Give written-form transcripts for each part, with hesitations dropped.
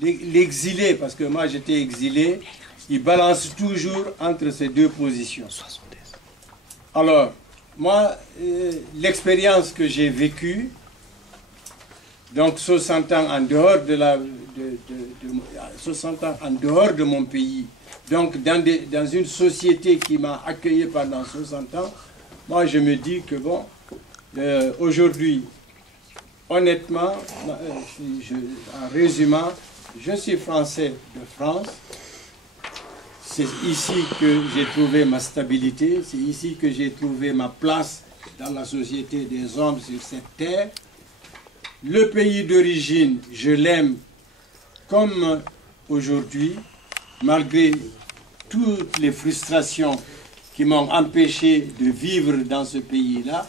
l'exilé, parce que moi j'étais exilé, il balance toujours entre ces deux positions. Alors, moi, l'expérience que j'ai vécue, donc 60 ans en dehors de 60 ans en dehors de mon pays, donc dans une société qui m'a accueilli pendant 60 ans, moi je me dis que bon, aujourd'hui, honnêtement, en résumant, je suis français de France. C'est ici que j'ai trouvé ma stabilité, c'est ici que j'ai trouvé ma place dans la société des hommes sur cette terre. Le pays d'origine, je l'aime comme aujourd'hui, malgré toutes les frustrations qui m'ont empêché de vivre dans ce pays-là.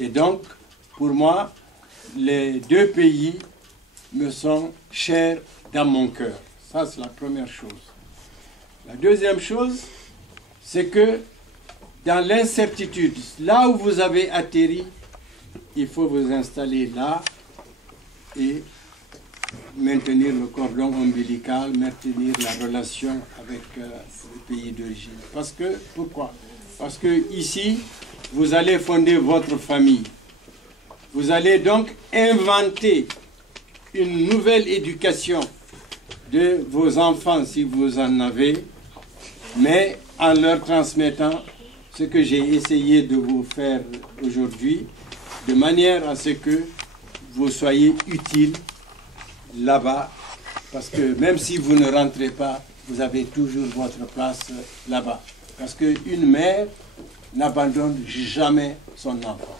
Et donc, pour moi, les deux pays me sont chers dans mon cœur. Ça, c'est la première chose. La deuxième chose, c'est que dans l'incertitude, là où vous avez atterri, il faut vous installer là et maintenir le cordon ombilical, maintenir la relation avec le pays d'origine. Parce que, pourquoi? Parce que ici, vous allez fonder votre famille. Vous allez donc inventer une nouvelle éducation de vos enfants, si vous en avez, mais en leur transmettant ce que j'ai essayé de vous faire aujourd'hui, de manière à ce que vous soyez utiles là-bas, parce que même si vous ne rentrez pas, vous avez toujours votre place là-bas. Parce qu'une mère n'abandonne jamais son enfant.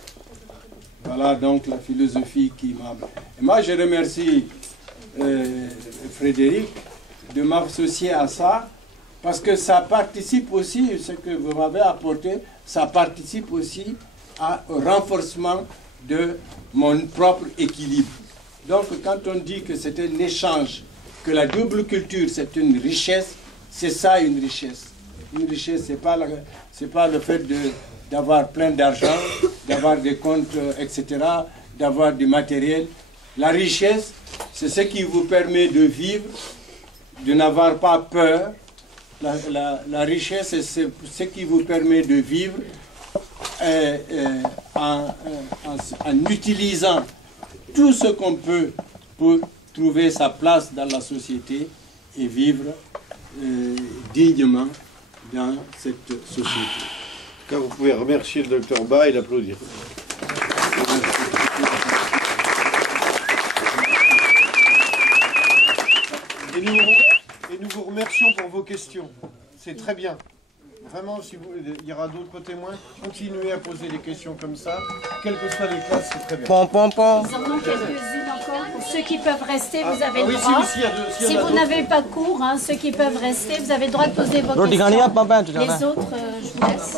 Voilà donc la philosophie qui m'a... Moi, je remercie Frédéric de m'associer à ça, parce que ça participe aussi, ce que vous m'avez apporté, ça participe aussi au renforcement de mon propre équilibre. Donc, quand on dit que c'est un échange, que la double culture, c'est une richesse, c'est ça une richesse. Une richesse, c'est pas le fait d'avoir plein d'argent, d'avoir des comptes, etc., d'avoir du matériel. La richesse, c'est ce qui vous permet de vivre, de n'avoir pas peur. La richesse, c'est ce qui vous permet de vivre en utilisant tout ce qu'on peut pour trouver sa place dans la société et vivre dignement dans cette société. Quand vous pouvez remercier le Dr Ba et l'applaudir. Et nous vous remercions pour vos questions. C'est très bien. Vraiment, si il y aura d'autres témoins, continuez à poser des questions comme ça, quelles que soient les classes, c'est très bien. Pom, pom, pom. Nous en avons quelques-unes encore. Pour ceux qui peuvent rester, vous avez le oui, droit. si vous n'avez pas cours, hein, ceux qui peuvent rester, vous avez le droit de poser vos questions. Les autres, je vous laisse.